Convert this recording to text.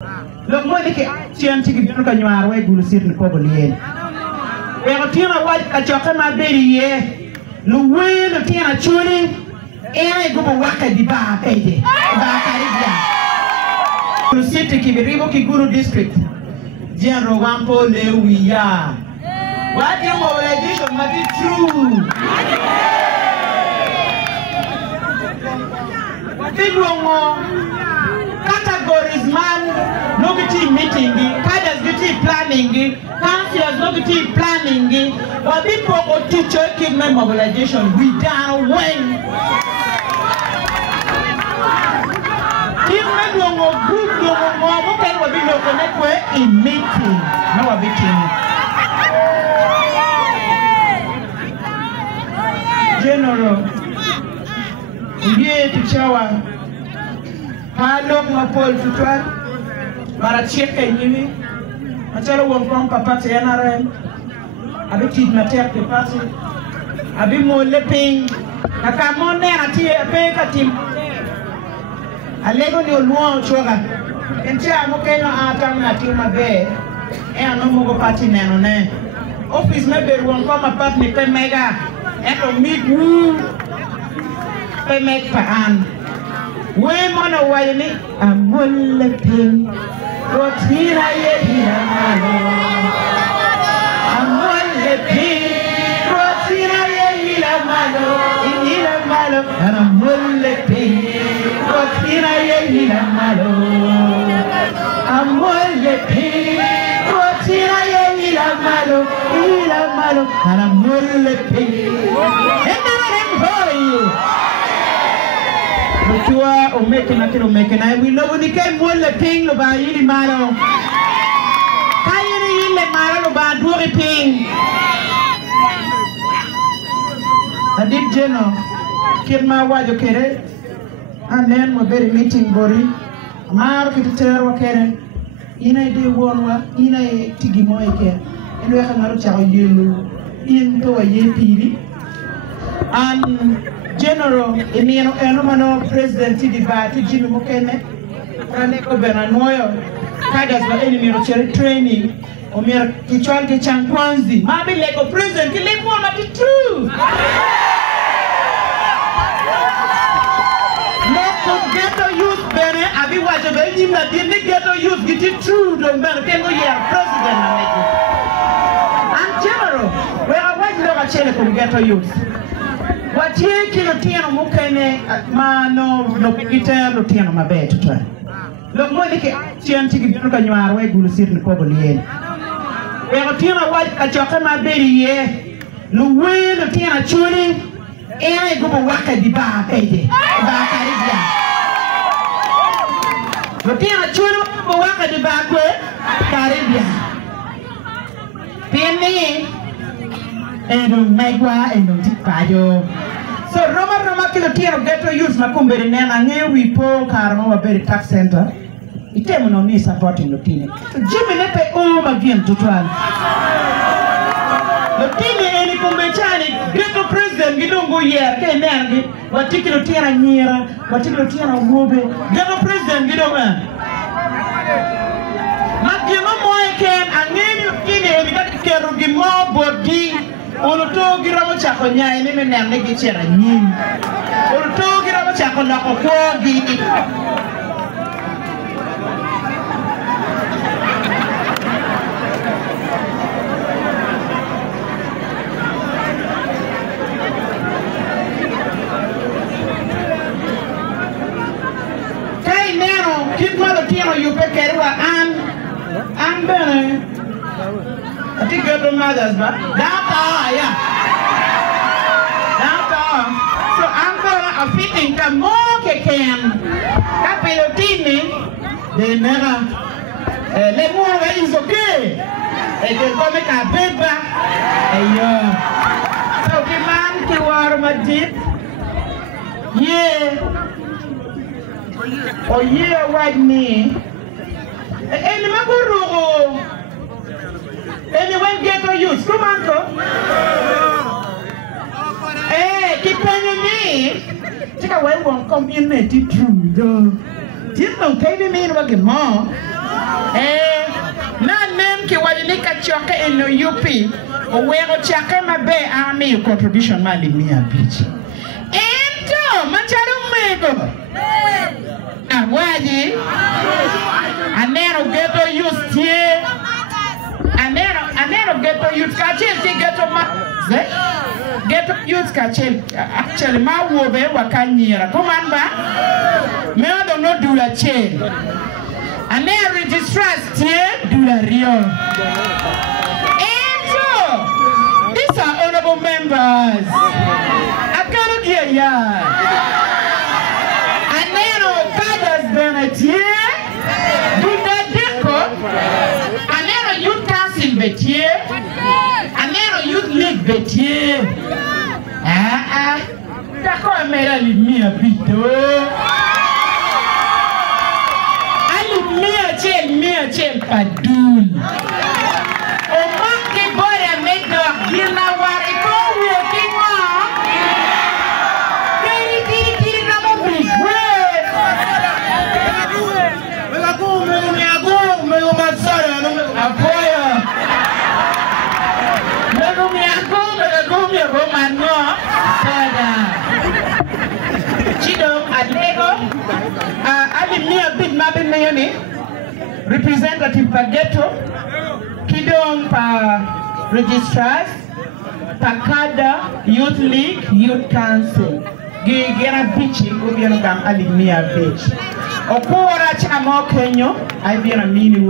Look, more like a chance to get on your way to sit in the public. We are telling what a chocolate my baby here. The way the teen are tuning, and I go work at the bar, baby. To sit to Kibiribo Kiguru district. General Wampo Lewia. What your mobilization must be true. Categories man, no getting meeting, cadres getting planning, councillors no getting planning, or people or teacher keep my mobilization. We down when. If we don't go group, no more, what can we be local network in meeting? No meeting. General, here to shower. Hello, my Paul Futuan. Maracheka yimi. Achalo wonkom papa te NRM. Abi tit mater ke parti. Abi mo leping. Kaka mo ne ati pe katim. Alego ni oluo choga. Enche amo kenyo atam na tima be. E ano mo go parti neno ne. Office me be wonkom papa ni pe mega. Eto meet woo. Pe meg pa an. Women are whining, I'm wolfing. What's here? I hear I'm wolfing. What's here? I hear Malo, and I'm wolfing. What's here? I hear Malo. I'm wolfing. What's here? I hear Malo, and I'm wolfing. And I'm for you. Tua o making a kilo making. I will know when he came one the ping about Yili Malo. Kayani le Malo about Dori Ping. A deep general killed my wife, okay? And then we're very meeting Bori. Mark it terror Karen. In a day one, in a Tigimoike, and we have another child you into a year period. And General Emino Enomano President Tidibati Jimmy Mokene, Raneko Benanoyo, Kadas were enemy of training, or mere Kichwalke Chankwanzi, Mabi Lego President, he live one, but it's true. Let ghetto youth Bene, Abi Wajabe, that didn't ghetto youth, get it true, don't Bene, President. And General, where I was never chilling from ghetto youth. What here kilo tiano mukene mano no kita no tiano mabe tutwa. Look more like a chance to get on your way to sit in the public. We are tiano what a chocolate my baby here. No way the tiano tuning, and I go work at the bar, baby. Caribbean. The tiano tuning go work at the bar, Caribbean. PME. And Magua and Tipayo. So Roma Kilotino ghetto use Macumber and then we pull Carmo a very tax center. It came on me supporting Lutini. Jimmy Lepe again to try. Lutini and Cumbechani, ghetto president, we don't go here, came there, particular Tiana Nira, particular Tiana Wobe, ghetto president, we don't want. Makino Moy can and name you Kini, we got to care of the more body. Uluto giramo chako nyai ni menamne gichera nyim. Uluto giramo chako lako kogi. Kay nero kitmalo tiano yupe kerwa an bene. I think your mothers, but downtown, yeah. Downtown. So I'm gonna fitting the more can. Capilotini, they never. Le more is okay. They can come make a paper. So the man ki war majid. Yeah. Oh yeah, white me. And the Maguru. Anyone get to use? Come on, go. Hey, keep telling me. Take away one community true, though. Didn't know pay me in what more. choke in UP, owego chake mabe ami contribution mali mia bichi. Ento, macharo mego. Agwaji, anero ghetto youth tie. Anero ghetto youth kachel ti ghetto ma. Ghetto youth kachel actually ma wobe wakanyira. Komamba, me odo no do la chain. Anero registrars tie do la rio. These are honorable members. I can't hear ya. Anero fathers benetier. Do the deco. Anero youth council betier. Anero youth league betier. D'accord, mais ali mia bito. Ali mia chel padul. Representative Pageto, Kidong pa registrars, Takada, Youth League, Youth Council. Gigera bichi, gubiano gam alimia beach. Okura chamo Kenyo, I be a mini